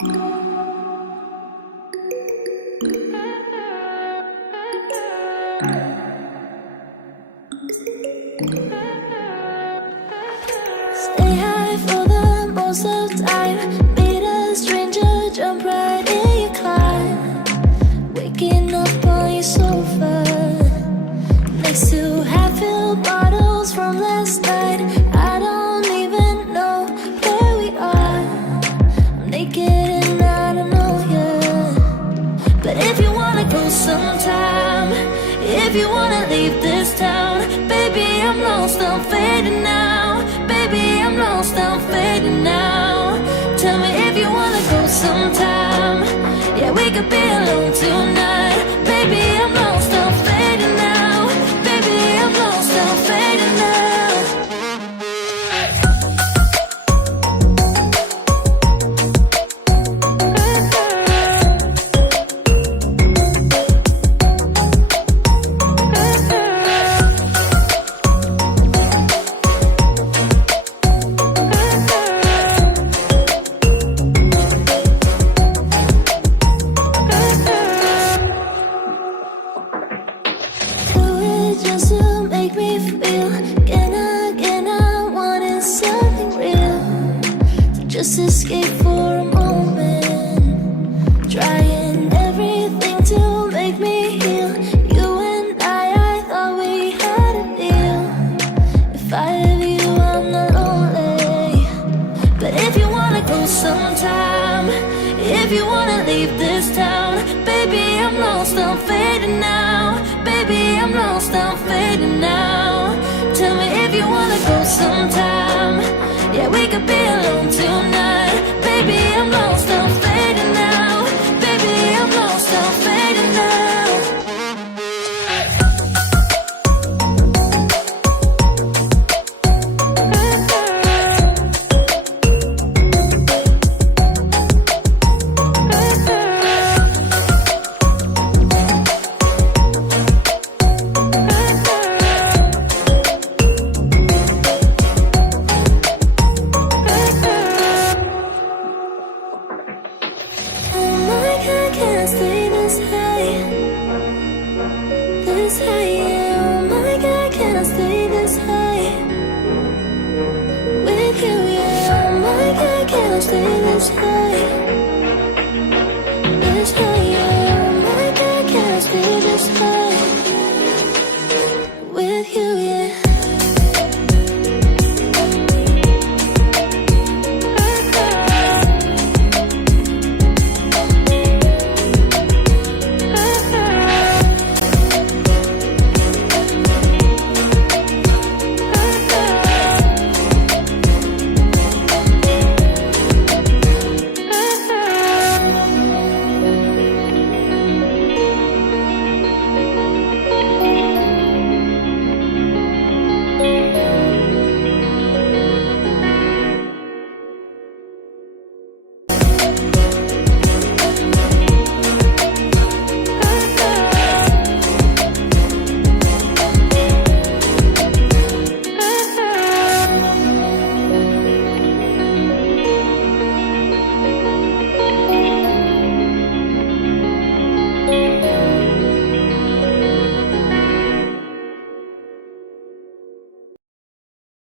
Stay high for the most of time. Meet a stranger, jump right in your climb. Waking up on your sofa next to half-filled bottles from last night. I don't even know where we are. I'm naked and I don't know you. But if you wanna go sometime, if you wanna leave this town, baby, I'm lost, I'm fading now. Baby, I'm lost, I'm fading now. Tell me if you wanna go sometime. Yeah, we could be alone tonight. Baby, I'm lost, I'm fading now. Baby, I'm lost, I'm fading now. Just to make me feel again I wanted something real to just escape for a moment, trying everything to make me heal. You and I thought we had a deal. If I have you, I'm not lonely. But if you wanna go sometime, if you wanna leave this town, baby, I'm lost, I'm fading now. Baby, I'm lost, I'm fading now. Tell me if you wanna go sometime. Yeah, we could be alone tonight.